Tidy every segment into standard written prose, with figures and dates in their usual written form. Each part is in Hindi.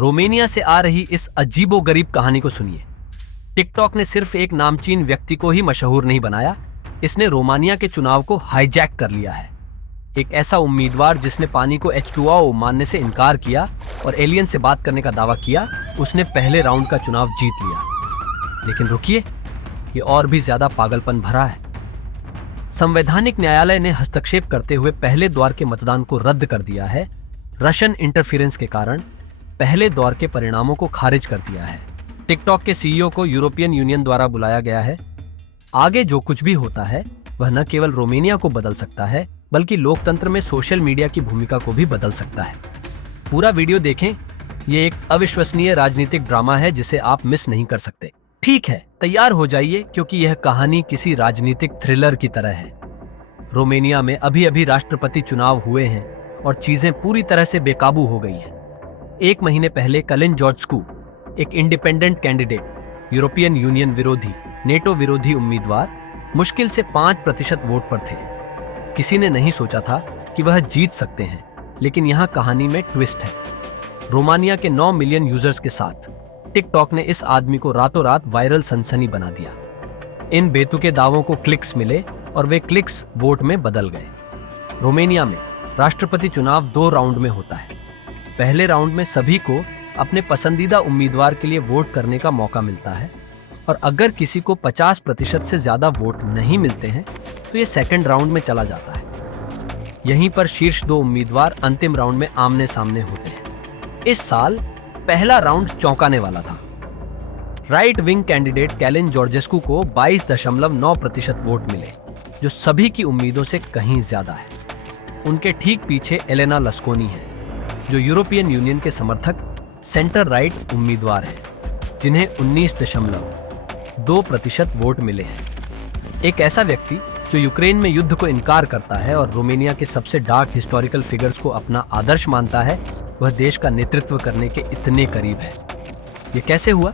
रोमानिया से आ रही इस अजीबोगरीब कहानी को सुनिए। टिकटॉक ने सिर्फ एक नामचीन व्यक्ति को ही मशहूर नहीं बनाया, इसने रोमानिया के चुनाव को हाईजैक कर लिया है। एक ऐसा उम्मीदवार जिसने पानी को H2O मानने से इनकार किया और एलियन से बात करने का दावा किया, उसने पहले राउंड का चुनाव जीत लिया। लेकिन रुकिए, ये और भी ज्यादा पागलपन भरा है। संवैधानिक न्यायालय ने हस्तक्षेप करते हुए पहले दौर के मतदान को रद्द कर दिया है। रशियन इंटरफेरेंस के कारण पहले दौर के परिणामों को खारिज कर दिया है। टिकटॉक के सीईओ को यूरोपियन यूनियन द्वारा बुलाया गया है। आगे जो कुछ भी होता है वह न केवल रोमानिया को बदल सकता है, बल्कि लोकतंत्र में सोशल मीडिया की भूमिका को भी बदल सकता है। पूरा वीडियो देखें, ये एक अविश्वसनीय राजनीतिक ड्रामा है जिसे आप मिस नहीं कर सकते। ठीक है, तैयार हो जाइए क्योंकि यह कहानी किसी राजनीतिक थ्रिलर की तरह है। रोमानिया में अभी अभी राष्ट्रपति चुनाव हुए हैं और चीजें पूरी तरह से बेकाबू हो गई हैं। 1 महीने पहले कलिन जॉर्जेस्कू, एक इंडिपेंडेंट कैंडिडेट, यूरोपियन यूनियन विरोधी, नेटो विरोधी उम्मीदवार, मुश्किल से 5% वोट पर थे। किसी ने नहीं सोचा था कि वह जीत सकते हैं, लेकिन यहाँ कहानी में ट्विस्ट है। रोमानिया के 9 मिलियन यूजर्स के साथ टिकटॉक ने इस आदमी को रातों रात वायरल सनसनी बना दिया। इन बेतुके दावों को क्लिक्स मिले और वे क्लिक्स वोट में बदल गए। रोमानिया में राष्ट्रपति चुनाव 2 राउंड में होता है। पहले राउंड में सभी को अपने पसंदीदा उम्मीदवार के लिए वोट करने का मौका मिलता है और अगर किसी को 50% से ज्यादा वोट नहीं मिलते हैं तो ये सेकंड राउंड में चला जाता है। यहीं पर शीर्ष 2 उम्मीदवार अंतिम राउंड में आमने सामने होते हैं। इस साल पहला राउंड चौंकाने वाला था। राइट विंग कैंडिडेट कैलिन जॉर्जेस्कू को 22.9% वोट मिले, जो सभी की उम्मीदों से कहीं ज्यादा है। उनके ठीक पीछे एलेना लस्कोनी है, जो यूरोपियन यूनियन के समर्थक सेंटर राइट उम्मीदवार हैं, जिन्हें 19.2% वोट मिले हैं। एक ऐसा व्यक्ति जो यूक्रेन में युद्ध को इनकार करता है और रोमानिया के सबसे डार्क हिस्टोरिकल फिगर्स को अपना आदर्श मानता है, वह देश का नेतृत्व करने के इतने करीब है। ये कैसे हुआ?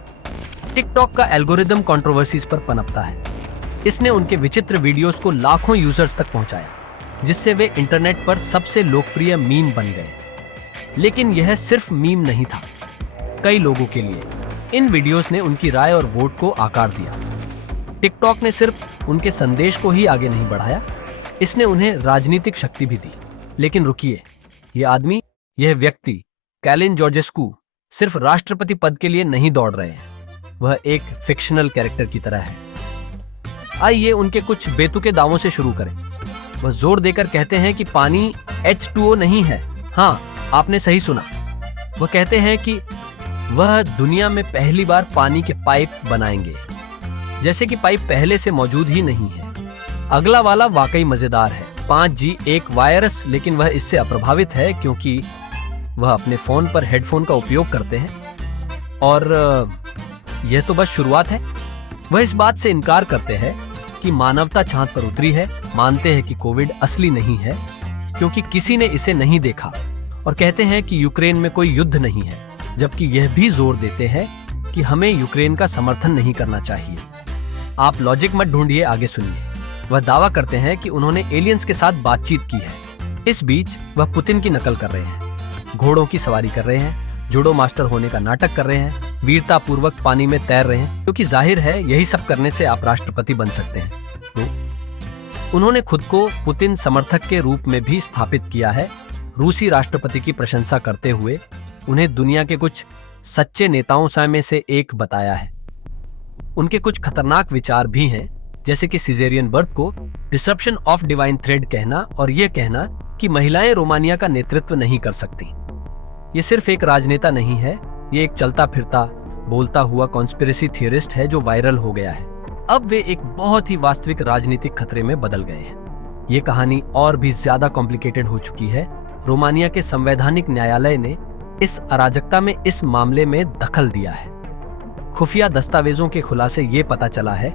टिकटॉक का एल्गोरिदम कंट्रोवर्सीज पर पनपता है। इसने उनके विचित्र वीडियोस को लाखों यूजर्स तक पहुंचाया, जिससे वे इंटरनेट पर सबसे लोकप्रिय मीम बन गए। लेकिन यह सिर्फ मीम नहीं था। कई लोगों के लिए इन वीडियोस ने उनकी राय और वोट को आकार दिया। टिकटॉक ने सिर्फ उनके संदेश को ही आगे नहीं बढ़ाया, इसने उन्हें राजनीतिक शक्ति भी दी। लेकिन रुकिए, यह व्यक्ति कैलिन जॉर्जेस्कू सिर्फ राष्ट्रपति पद के लिए नहीं दौड़ रहे हैं, वह एक फिक्शनल कैरेक्टर की तरह है। आइए उनके कुछ बेतुके दावों से शुरू करें। वह जोर देकर कहते हैं कि पानी H2O नहीं है। हाँ, आपने सही सुना। वह कहते हैं कि वह दुनिया में पहली बार पानी के पाइप बनाएंगे, जैसे कि पाइप पहले से मौजूद ही नहीं है। अगला वाला वाकई मजेदार है। 5G एक वायरस, लेकिन वह इससे अप्रभावित है क्योंकि वह अपने फोन पर हेडफोन का उपयोग करते हैं। और यह तो बस शुरुआत है। वह इस बात से इनकार करते हैं कि मानवता चांद पर उतरी है, मानते हैं कि कोविड असली नहीं है क्योंकि किसी ने इसे नहीं देखा, और कहते हैं कि यूक्रेन में कोई युद्ध नहीं है, जबकि यह भी जोर देते हैं कि हमें यूक्रेन का समर्थन नहीं करना चाहिए। आप लॉजिक मत ढूंढिए, आगे सुनिए। वह दावा करते हैं कि उन्होंने एलियंस के साथ बातचीत की है। इस बीच वह पुतिन की नकल कर रहे हैं, घोड़ों की सवारी कर रहे हैं, जूडो मास्टर होने का नाटक कर रहे हैं, वीरता पूर्वक पानी में तैर रहे हैं, क्योंकि जाहिर है यही सब करने से आप राष्ट्रपति बन सकते हैं। तो उन्होंने खुद को पुतिन समर्थक के रूप में भी स्थापित किया है। रूसी राष्ट्रपति की प्रशंसा करते हुए उन्हें दुनिया के कुछ सच्चे नेताओं में से एक बताया है। उनके कुछ खतरनाक विचार भी हैं, जैसे कि सिजेरियन बर्थ को डिसरप्शन ऑफ डिवाइन थ्रेड कहना और यह कहना कि महिलाएं रोमानिया का नेतृत्व नहीं कर सकती। ये सिर्फ एक राजनेता नहीं है, ये एक चलता फिरता बोलता हुआ कॉन्स्पिरेसी थियरिस्ट है जो वायरल हो गया है। अब वे एक बहुत ही वास्तविक राजनीतिक खतरे में बदल गए हैं। ये कहानी और भी ज्यादा कॉम्प्लिकेटेड हो चुकी है। रोमानिया के संवैधानिक न्यायालय ने इस अराजकता में इस मामले में दखल दिया है। खुफिया दस्तावेजों के खुलासे ये पता चला है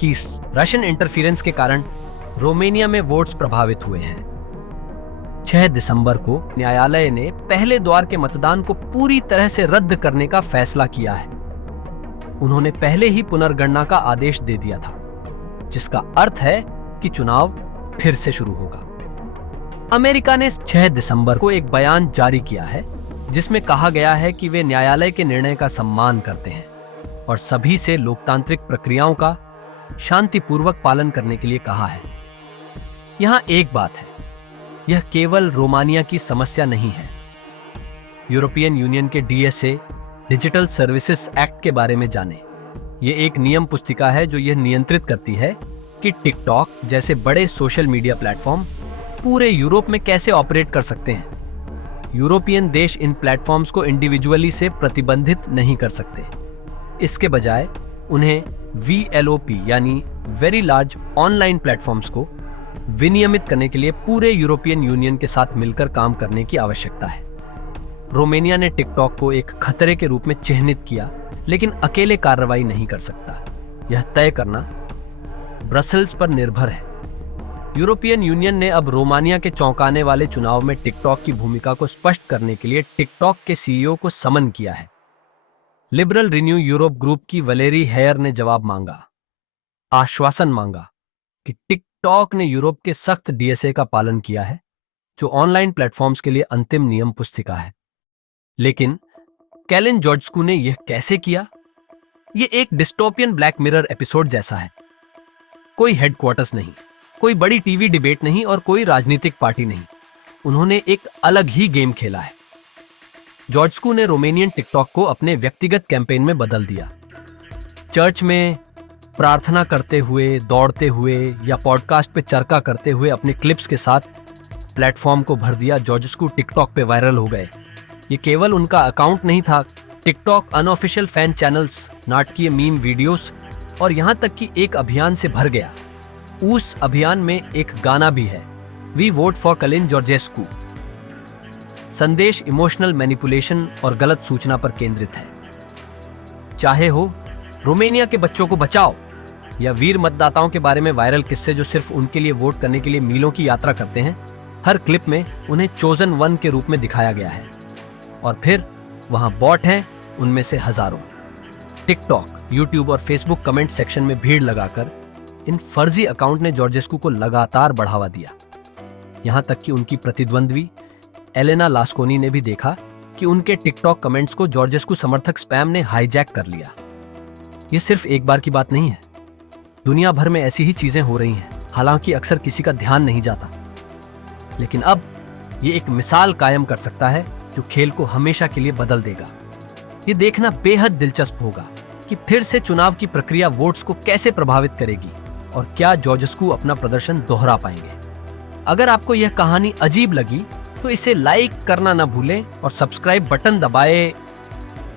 कि रशियन इंटरफेरेंस के कारण रोमानिया में वोट्स प्रभावित हुए हैं। 6 दिसंबर को न्यायालय ने पहले द्वार के मतदान को पूरी तरह से रद्द करने का फैसला किया है। उन्होंने पहले ही पुनर्गणना का आदेश दे दिया था, जिसका अर्थ है कि चुनाव फिर से शुरू होगा। अमेरिका ने 6 दिसंबर को एक बयान जारी किया है जिसमें कहा गया है कि वे न्यायालय के निर्णय का सम्मान करते हैं और सभी से लोकतांत्रिक प्रक्रियाओं का शांतिपूर्वक पालन करने के लिए कहा है। यहां एक बात है, यह केवल रोमानिया की समस्या नहीं है। यूरोपियन यूनियन के DSA डिजिटल सर्विसेज एक्ट के बारे में जानें। यह एक नियम पुस्तिका है जो यह नियंत्रित करती है कि टिकटॉक जैसे बड़े सोशल मीडिया प्लेटफॉर्म पूरे यूरोप में कैसे ऑपरेट कर सकते हैं। यूरोपियन देश इन प्लेटफॉर्म्स को इंडिविजुअली से प्रतिबंधित नहीं कर सकते। इसके बजाय उन्हें VLOP यानी वेरी लार्ज ऑनलाइन प्लेटफॉर्म्स को विनियमित करने के लिए पूरे यूरोपियन यूनियन के साथ मिलकर काम करने की आवश्यकता है। रोमानिया ने टिकटॉक को एक खतरे के रूप में चिन्हित किया, लेकिन अकेले कार्रवाई नहीं कर सकता। यह तय करना ब्रसेल्स पर निर्भर है। यूरोपियन यूनियन ने अब रोमानिया के चौंकाने वाले चुनाव में टिकटॉक की भूमिका को स्पष्ट करने के लिए टिकटॉक के CEO को समन किया है। लिबरल रिन्यू यूरोप ग्रुप की वलेरी हेयर ने जवाब मांगा, आश्वासन मांगा कि टिकटॉक ने यूरोप के सख्त DSA का पालन किया है, जो ऑनलाइन प्लेटफॉर्म्स के लिए अंतिम नियम पुस्तिका है। लेकिन कैलिन जॉर्जस्कू ने यह कैसे किया? यह एक डिस्टोपियन ब्लैक मिरर एपिसोड जैसा है। कोई हेडक्वार्टर्स नहीं, कोई बड़ी टीवी डिबेट नहीं और कोई राजनीतिक पार्टी नहीं। उन्होंने एक अलग ही गेम खेला है। जॉर्जस्कू ने रोमानियन टिकटॉक को अपने व्यक्तिगत कैंपेन में बदल दिया। चर्च में प्रार्थना करते हुए, दौड़ते हुए या पॉडकास्ट पे चर्चा करते हुए अपने क्लिप्स के साथ प्लेटफॉर्म को भर दिया। जॉर्जस्कू टिकटॉक पे वायरल हो गए। ये केवल उनका अकाउंट नहीं था, टिकटॉक अनऑफिशियल फैन चैनल्स, नाटकीय मीम वीडियोस और यहां तक कि एक अभियान से भर गया। उस अभियान में एक गाना भी है, वी वोट फॉर कैलिन जॉर्जेस्कू। संदेश इमोशनल मैनिपुलेशन और गलत सूचना पर केंद्रित है। चाहे हो रोमानिया के बच्चों को बचाओ या वीर मतदाताओं के बारे में वायरल किस्से जो सिर्फ उनके लिए वोट करने के लिए मीलों की यात्रा करते हैं, हर क्लिप में उन्हें चोजन वन के रूप में दिखाया गया है। और फिर वहां बॉट हैं, उनमें से हजारों। टिकटॉक, यूट्यूब और फेसबुक कमेंट सेक्शन में भीड़ लगाकर इन फर्जी अकाउंट ने जॉर्जेस्कू को लगातार बढ़ावा दिया। यहां तक कि उनकी प्रतिद्वंद्वी एलेना लास्कोनी ने भी देखा कि उनके टिकटॉक कमेंट्स को जॉर्जेस्कू समर्थक स्पैम ने हाईजैक कर लिया। यह सिर्फ एक बार की बात नहीं है, दुनिया भर में ऐसी ही चीजें हो रही हैं, हालांकि अक्सर किसी का ध्यान नहीं जाता। लेकिन अब ये एक मिसाल कायम कर सकता है जो खेल को हमेशा के लिए बदल देगा। ये देखना बेहद दिलचस्प होगा कि फिर से चुनाव की प्रक्रिया वोट्स को कैसे प्रभावित करेगी और क्या जॉर्जेस्कू अपना प्रदर्शन दोहरा पाएंगे। अगर आपको यह कहानी अजीब लगी तो इसे लाइक करना ना भूलें और सब्सक्राइब बटन दबाएं।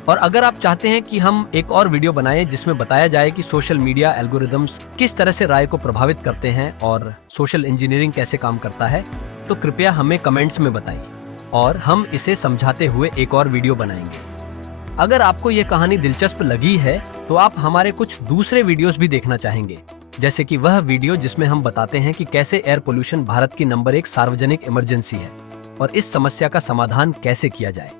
और अगर आप चाहते हैं कि हम एक और वीडियो बनाएं जिसमें बताया जाए कि सोशल मीडिया एल्गोरिदम्स किस तरह से राय को प्रभावित करते हैं और सोशल इंजीनियरिंग कैसे काम करता है, तो कृपया हमें कमेंट्स में बताइए और हम इसे समझाते हुए एक और वीडियो बनाएंगे। अगर आपको यह कहानी दिलचस्प लगी है तो आप हमारे कुछ दूसरे वीडियोस भी देखना चाहेंगे, जैसे कि वह वीडियो जिसमें हम बताते हैं कि कैसे एयर पोल्यूशन भारत की नंबर 1 सार्वजनिक इमरजेंसी है और इस समस्या का समाधान कैसे किया जाए।